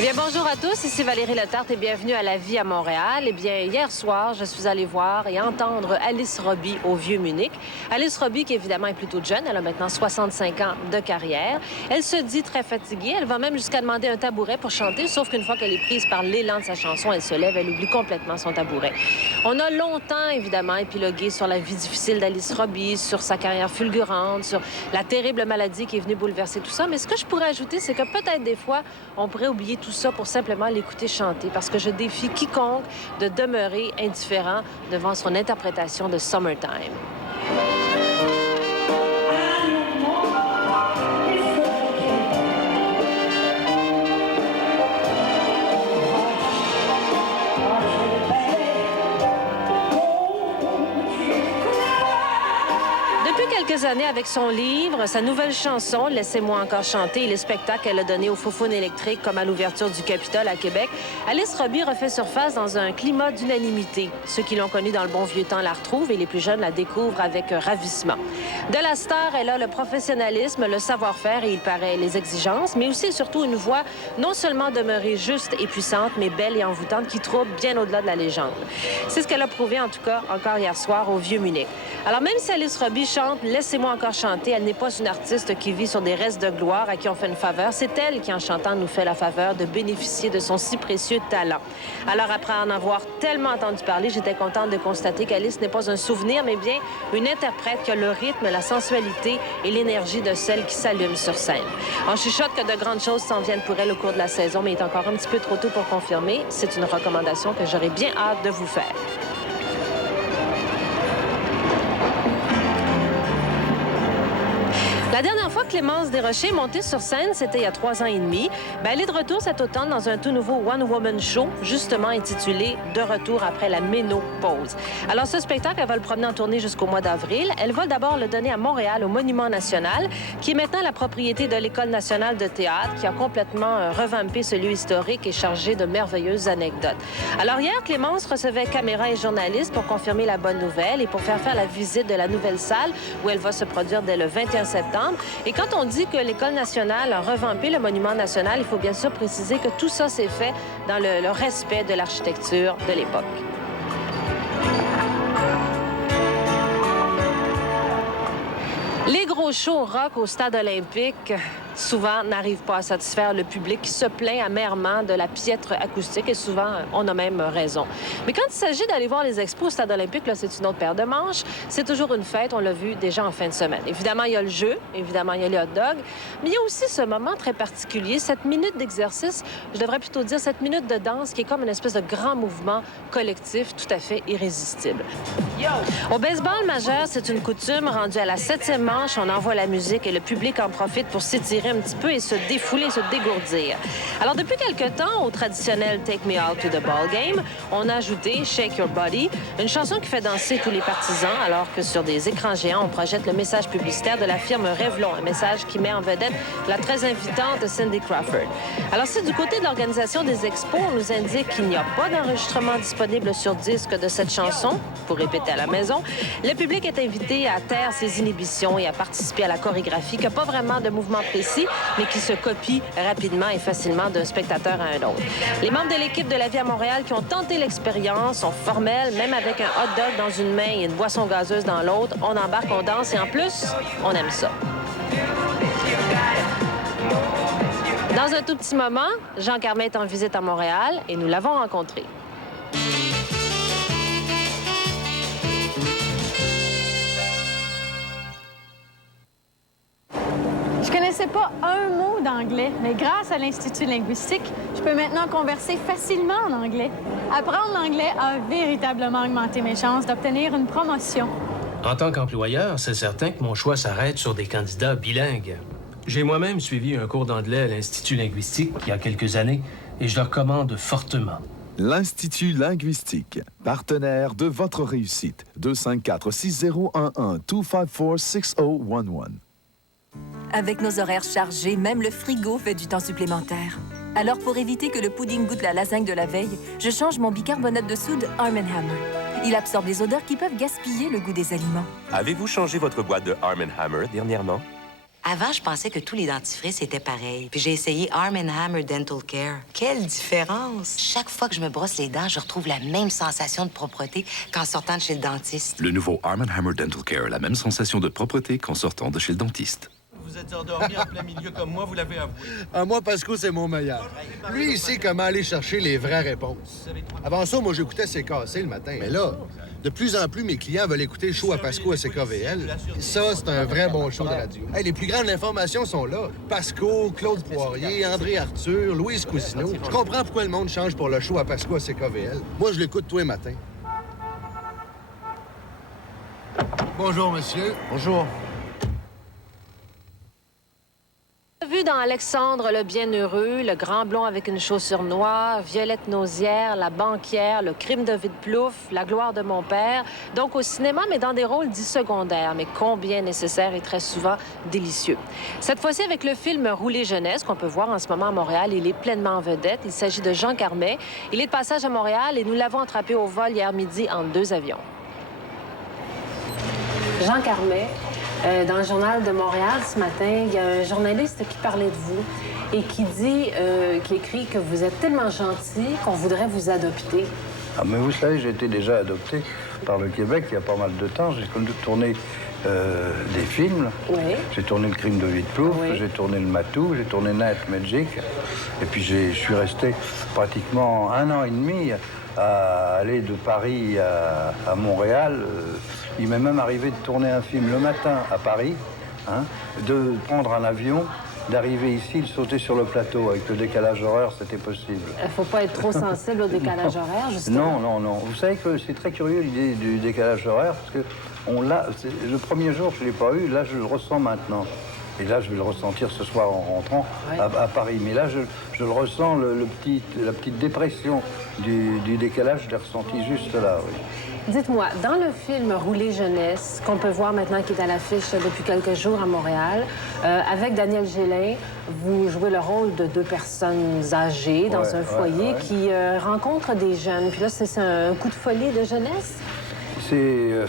Eh bien, bonjour à tous, ici Valérie Letarte et bienvenue à La Vie à Montréal. Eh bien, hier soir, je suis allée voir et entendre Alice Robbie au Vieux-Munich. Alice Robbie, qui évidemment est plutôt jeune, elle a maintenant 65 ans de carrière. Elle se dit très fatiguée, elle va même jusqu'à demander un tabouret pour chanter, sauf qu'une fois qu'elle est prise par l'élan de sa chanson, elle se lève, elle oublie complètement son tabouret. On a longtemps, évidemment, épilogué sur la vie difficile d'Alice Robbie, sur sa carrière fulgurante, sur la terrible maladie qui est venue bouleverser tout ça. Mais ce que je pourrais ajouter, c'est que peut-être des fois, on pourrait oublier tout ça pour simplement l'écouter chanter, parce que je défie quiconque de demeurer indifférent devant son interprétation de Summertime. Quelques années avec son livre, sa nouvelle chanson « Laissez-moi encore chanter » et les spectacles qu'elle a donnés au Faux-Faune électrique comme à l'ouverture du Capitole à Québec, Alice Robbie refait surface dans un climat d'unanimité. Ceux qui l'ont connue dans le bon vieux temps la retrouvent et les plus jeunes la découvrent avec ravissement. De la star, elle a le professionnalisme, le savoir-faire et il paraît les exigences, mais aussi et surtout une voix non seulement demeurée juste et puissante, mais belle et envoûtante qui trouble bien au-delà de la légende. C'est ce qu'elle a prouvé en tout cas encore hier soir au Vieux-Munich. Alors même si Alice Robbie chante « Laissez-moi encore chanter », elle n'est pas une artiste qui vit sur des restes de gloire à qui on fait une faveur. C'est elle qui, en chantant, nous fait la faveur de bénéficier de son si précieux talent. Alors, après en avoir tellement entendu parler, j'étais contente de constater qu'Alice n'est pas un souvenir, mais bien une interprète qui a le rythme, la sensualité et l'énergie de celle qui s'allume sur scène. On chuchote que de grandes choses s'en viennent pour elle au cours de la saison, mais il est encore un petit peu trop tôt pour confirmer. C'est une recommandation que j'aurais bien hâte de vous faire. La dernière fois que Clémence Desrochers est montée sur scène, c'était il y a 3 ans et demi. Elle est de retour cet automne dans un tout nouveau one-woman show, justement intitulé « De retour après la ménopause ». Alors, ce spectacle, elle va le promener en tournée jusqu'au mois d'avril. Elle va d'abord le donner à Montréal, au Monument national, qui est maintenant la propriété de l'École nationale de théâtre, qui a complètement revampé ce lieu historique et chargé de merveilleuses anecdotes. Alors, hier, Clémence recevait caméras et journalistes pour confirmer la bonne nouvelle et pour faire la visite de la nouvelle salle où elle va se produire dès le 21 septembre. Et quand on dit que l'École nationale a revampé le Monument national, il faut bien sûr préciser que tout ça s'est fait dans le respect de l'architecture de l'époque. Les gros shows rock au stade olympique, souvent, n'arrivent pas à satisfaire le public qui se plaint amèrement de la piètre acoustique et souvent, on a même raison. Mais quand il s'agit d'aller voir les expos au stade olympique, là, c'est une autre paire de manches. C'est toujours une fête, on l'a vu déjà en fin de semaine. Évidemment, il y a le jeu, évidemment, il y a les hot dogs, mais il y a aussi ce moment très particulier, cette minute d'exercice, je devrais plutôt dire cette minute de danse qui est comme une espèce de grand mouvement collectif tout à fait irrésistible. Au baseball majeur, c'est une coutume. Rendue à la 7e manche, on envoie la musique et le public en profite pour s'étirer un petit peu et se défouler, se dégourdir. Alors, depuis quelque temps, au traditionnel Take Me Out to the Ball Game, on a ajouté Shake Your Body, une chanson qui fait danser tous les partisans, alors que sur des écrans géants, on projette le message publicitaire de la firme Revlon, un message qui met en vedette la très invitante Cindy Crawford. Alors, si du côté de l'organisation des expos, on nous indique qu'il n'y a pas d'enregistrement disponible sur disque de cette chanson, pour répéter à la maison, le public est invité à taire ses inhibitions et à participer à la chorégraphie, qui n'a pas vraiment de mouvement précis, mais qui se copie rapidement et facilement d'un spectateur à un autre. Les membres de l'équipe de La Vie à Montréal qui ont tenté l'expérience sont formels, même avec un hot dog dans une main et une boisson gazeuse dans l'autre. On embarque, on danse et en plus, on aime ça. Dans un tout petit moment, Jean Carmet est en visite à Montréal et nous l'avons rencontré. Je connaissais pas un mot d'anglais, mais grâce à l'Institut linguistique, je peux maintenant converser facilement en anglais. Apprendre l'anglais a véritablement augmenté mes chances d'obtenir une promotion. En tant qu'employeur, c'est certain que mon choix s'arrête sur des candidats bilingues. J'ai moi-même suivi un cours d'anglais à l'Institut linguistique il y a quelques années et je le recommande fortement. L'Institut linguistique, partenaire de votre réussite. 254-6011-254-6011. Avec nos horaires chargés, même le frigo fait du temps supplémentaire. Alors, pour éviter que le pudding goûte la lasagne de la veille, je change mon bicarbonate de soude Arm & Hammer. Il absorbe les odeurs qui peuvent gaspiller le goût des aliments. Avez-vous changé votre boîte de Arm & Hammer dernièrement? Avant, je pensais que tous les dentifrices étaient pareils. Puis j'ai essayé Arm & Hammer Dental Care. Quelle différence! Chaque fois que je me brosse les dents, je retrouve la même sensation de propreté qu'en sortant de chez le dentiste. Le nouveau Arm & Hammer Dental Care, la même sensation de propreté qu'en sortant de chez le dentiste. Vous êtes endormi en plein milieu comme moi, vous l'avez avoué. Moi, Pasco, c'est mon meilleur. Lui, il sait comment aller chercher les vraies réponses. Avant ça, moi, j'écoutais CKC le matin. Mais là, de plus en plus, mes clients veulent écouter le show à Pasco à CKVL. Ça, c'est un vrai bon show de radio. Hey, les plus grandes informations sont là. Pasco, Claude Poirier, André Arthur, Louise Cousineau. Je comprends pourquoi le monde change pour le show à Pasco à CKVL. Moi, je l'écoute tous les matins. Bonjour, monsieur. Bonjour. Vu dans Alexandre le Bienheureux, le grand blond avec une chaussure noire, Violette Nausière, la banquière, le crime de Vide-Plouf, la gloire de mon père. Donc au cinéma, mais dans des rôles dits secondaires, mais combien nécessaires et très souvent délicieux. Cette fois-ci avec le film Rouler jeunesse, qu'on peut voir en ce moment à Montréal, il est pleinement en vedette. Il s'agit de Jean Carmet. Il est de passage à Montréal et nous l'avons attrapé au vol hier midi en 2 avions. Jean Carmet. Dans le Journal de Montréal, ce matin, il y a un journaliste qui parlait de vous et qui dit, qui écrit que vous êtes tellement gentil qu'on voudrait vous adopter. Ah, mais vous savez, j'ai été déjà adopté par le Québec il y a pas mal de temps. J'ai tourné des films. Oui. J'ai tourné Le crime de Vide-Plouf, Oui. j'ai tourné Le Matou, j'ai tourné Night Magic. Et puis je suis resté pratiquement 1 an et demi à aller de Paris à Montréal. Il m'est même arrivé de tourner un film le matin à Paris, hein, de prendre un avion, d'arriver ici, de sauter sur le plateau. Avec le décalage horaire, c'était possible. Il ne faut pas être trop sensible au décalage horaire, justement. Non. Vous savez que c'est très curieux l'idée du décalage horaire, parce que le premier jour, je ne l'ai pas eu, là, je le ressens maintenant. Et là, je vais le ressentir ce soir en rentrant à Paris. Mais là, je le ressens, la petite dépression du décalage, je l'ai ressenti juste là, oui. Dites-moi, dans le film Rouler jeunesse, qu'on peut voir maintenant, qui est à l'affiche depuis quelques jours à Montréal, avec Daniel Gélin, vous jouez le rôle de 2 personnes âgées dans un foyer qui rencontrent des jeunes. Puis là, c'est un coup de folie de jeunesse?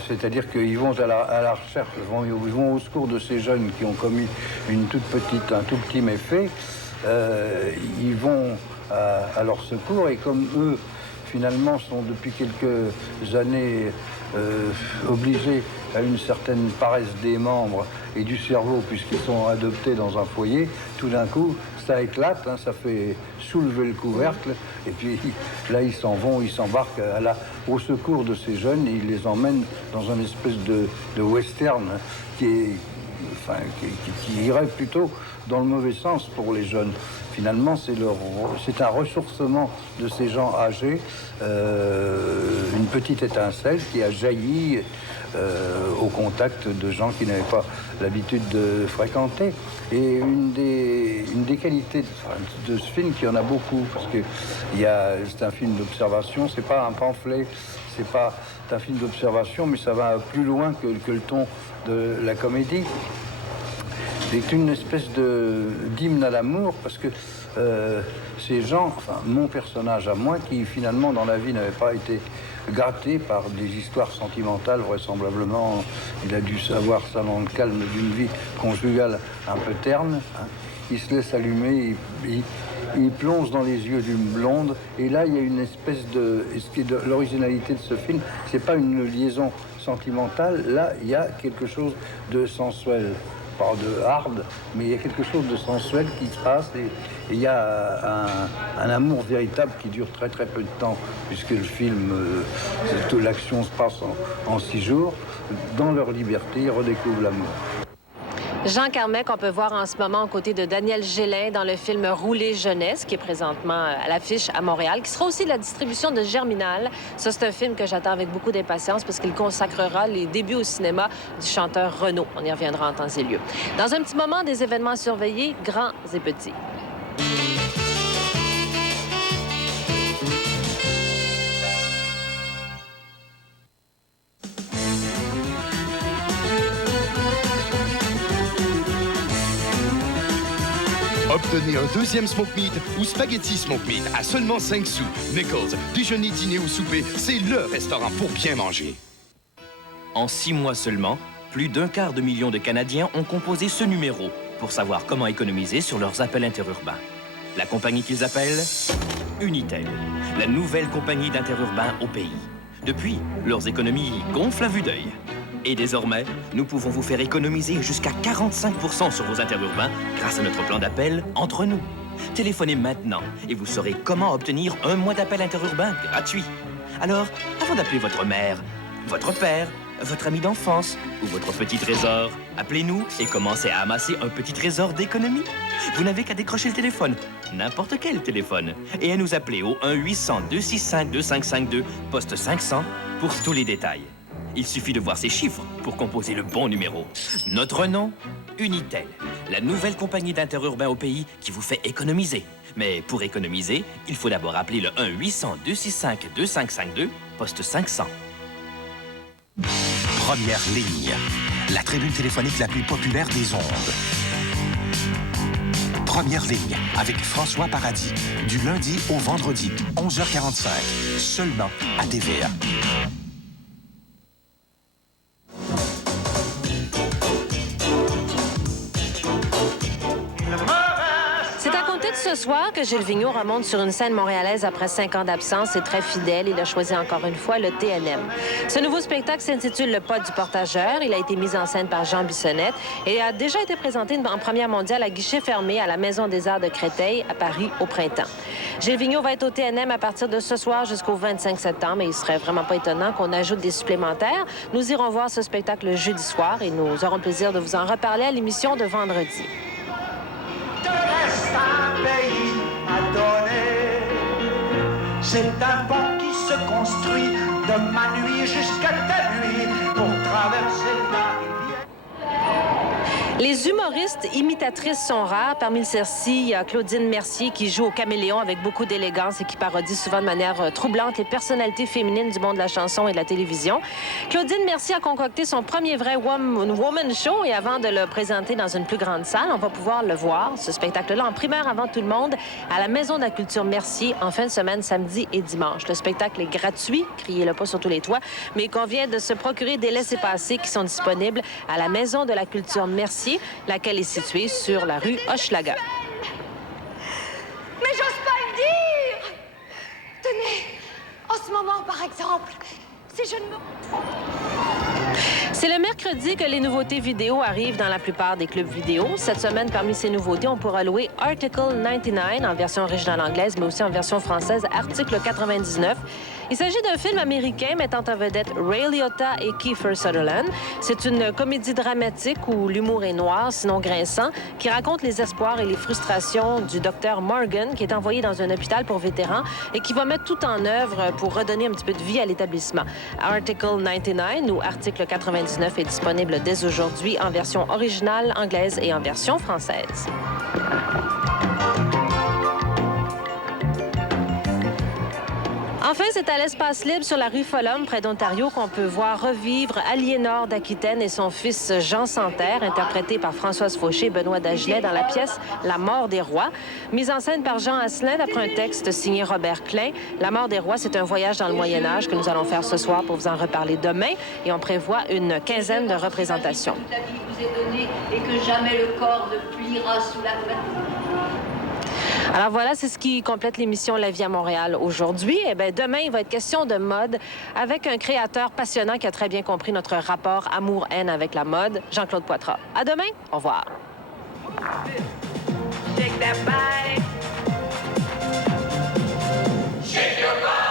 C'est-à-dire qu'ils vont à la recherche, ils vont au secours de ces jeunes qui ont commis un tout petit méfait. Ils vont à leur secours et comme eux, finalement, sont depuis quelques années obligés à une certaine paresse des membres et du cerveau, puisqu'ils sont adoptés dans un foyer, tout d'un coup, ça éclate, hein, ça fait soulever le couvercle, et puis là, ils s'en vont, ils s'embarquent au secours de ces jeunes, et ils les emmènent dans une espèce de western qui irait plutôt dans le mauvais sens pour les jeunes. Finalement, c'est un ressourcement de ces gens âgés, une petite étincelle qui a jailli au contact de gens qui n'avaient pas l'habitude de fréquenter. Et une des qualités de ce film, qu'il y en a beaucoup, parce que c'est un film d'observation, c'est pas un pamphlet, c'est un film d'observation, mais ça va plus loin que le ton de la comédie. C'est une espèce d'hymne à l'amour, parce que ces gens, enfin mon personnage à moi, qui finalement dans la vie n'avait pas été gâté par des histoires sentimentales, vraisemblablement, il a dû savoir ça dans le calme d'une vie conjugale un peu terne, hein. Il se laisse allumer, il plonge dans les yeux d'une blonde, et là il y a une espèce de l'originalité de ce film, c'est pas une liaison sentimentale, là il y a quelque chose de sensuel. Pas de hard, mais il y a quelque chose de sensuel qui se passe et il y a un amour véritable qui dure très très peu de temps, puisque le film, l'action se passe en 6 jours. Dans leur liberté, ils redécouvrent l'amour. Jean Carmet, qu'on peut voir en ce moment aux côtés de Daniel Gélin dans le film Rouler jeunesse, qui est présentement à l'affiche à Montréal, qui sera aussi de la distribution de Germinal. Ça, c'est un film que j'attends avec beaucoup d'impatience parce qu'il consacrera les débuts au cinéma du chanteur Renaud. On y reviendra en temps et lieu. Dans un petit moment, des événements surveillés, grands et petits. Obtenez un 2e Smoke Meat ou Spaghetti Smoke Meat à seulement 5 sous. Nichols, déjeuner, dîner ou souper, c'est le restaurant pour bien manger. En 6 mois seulement, Plus d'un quart de million de Canadiens ont composé ce numéro pour savoir comment économiser sur leurs appels interurbains. La compagnie qu'ils appellent Unitel, la nouvelle compagnie d'interurbain au pays. Depuis, leurs économies gonflent à vue d'œil. Et désormais, nous pouvons vous faire économiser jusqu'à 45% sur vos interurbains grâce à notre plan d'appel Entre nous. Téléphonez maintenant et vous saurez comment obtenir un mois d'appel interurbain gratuit. Alors, avant d'appeler votre mère, votre père, votre ami d'enfance ou votre petit trésor, appelez-nous et commencez à amasser un petit trésor d'économie. Vous n'avez qu'à décrocher le téléphone, n'importe quel téléphone, et à nous appeler au 1-800-265-2552, poste 500, pour tous les détails. Il suffit de voir ces chiffres pour composer le bon numéro. Notre nom, Unitel, la nouvelle compagnie d'interurbain au pays qui vous fait économiser. Mais pour économiser, il faut d'abord appeler le 1-800-265-2552, poste 500. Première ligne, la tribune téléphonique la plus populaire des ondes. Première ligne, avec François Paradis, du lundi au vendredi, 11h45, seulement à TVA. Ce soir que Gilles Vigneault remonte sur une scène montréalaise après 5 ans d'absence et très fidèle. Il a choisi encore une fois le TNM. Ce nouveau spectacle s'intitule Le pas du portageur. Il a été mis en scène par Jean Bissonnette et a déjà été présenté en première mondiale à guichet fermé à la Maison des Arts de Créteil à Paris au printemps. Gilles Vigneault va être au TNM à partir de ce soir jusqu'au 25 septembre et il serait vraiment pas étonnant qu'on ajoute des supplémentaires. Nous irons voir ce spectacle le jeudi soir et nous aurons le plaisir de vous en reparler à l'émission de vendredi. Pays à donner. C'est un pont qui se construit de ma nuit jusqu'à ta nuit pour traverser la rivière. Les humoristes imitatrices sont rares. Parmi celles-ci, il y a Claudine Mercier qui joue au caméléon avec beaucoup d'élégance et qui parodie souvent de manière troublante les personnalités féminines du monde de la chanson et de la télévision. Claudine Mercier a concocté son premier vrai woman show et avant de le présenter dans une plus grande salle, on va pouvoir le voir, ce spectacle-là, en primeur avant tout le monde, à la Maison de la Culture Mercier en fin de semaine, samedi et dimanche. Le spectacle est gratuit, criez-le pas sur tous les toits, mais il convient de se procurer des laissez-passer qui sont disponibles à la Maison de la Culture Mercier, laquelle est située sur la rue Hochelaga. Mais j'ose pas le dire! Tenez, en ce moment, par exemple, si je ne me... C'est le mercredi que les nouveautés vidéo arrivent dans la plupart des clubs vidéo. Cette semaine, parmi ces nouveautés, on pourra louer Article 99 en version originale anglaise, mais aussi en version française, Article 99. Il s'agit d'un film américain mettant en vedette Ray Liotta et Kiefer Sutherland. C'est une comédie dramatique où l'humour est noir, sinon grinçant, qui raconte les espoirs et les frustrations du docteur Morgan, qui est envoyé dans un hôpital pour vétérans et qui va mettre tout en œuvre pour redonner un petit peu de vie à l'établissement. Article 99 ou Article 99 est disponible dès aujourd'hui en version originale anglaise et en version française. Enfin, c'est à l'Espace libre sur la rue Folhomme, près d'Ontario, qu'on peut voir revivre Aliénor d'Aquitaine et son fils Jean Santerre, interprété par Françoise Fauché et Benoît Dagenet dans la pièce La mort des rois. Mise en scène par Jean Asselin d'après un texte signé Robert Klein. La mort des rois, c'est un voyage dans le Moyen-Âge que nous allons faire ce soir pour vous en reparler demain. Et on prévoit une quinzaine de représentations. La vie vous est donnée et que jamais le corps ne pliera sous la fatigue. Alors voilà, c'est ce qui complète l'émission La vie à Montréal aujourd'hui. Eh bien, demain, il va être question de mode avec un créateur passionnant qui a très bien compris notre rapport amour-haine avec la mode, Jean-Claude Poitras. À demain, au revoir. Shake that body. Shake your body.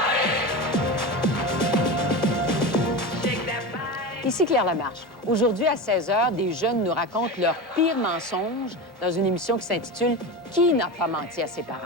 Ici Claire Lamarche. Aujourd'hui, à 16h, des jeunes nous racontent leurs pires mensonges dans une émission qui s'intitule « Qui n'a pas menti à ses parents ».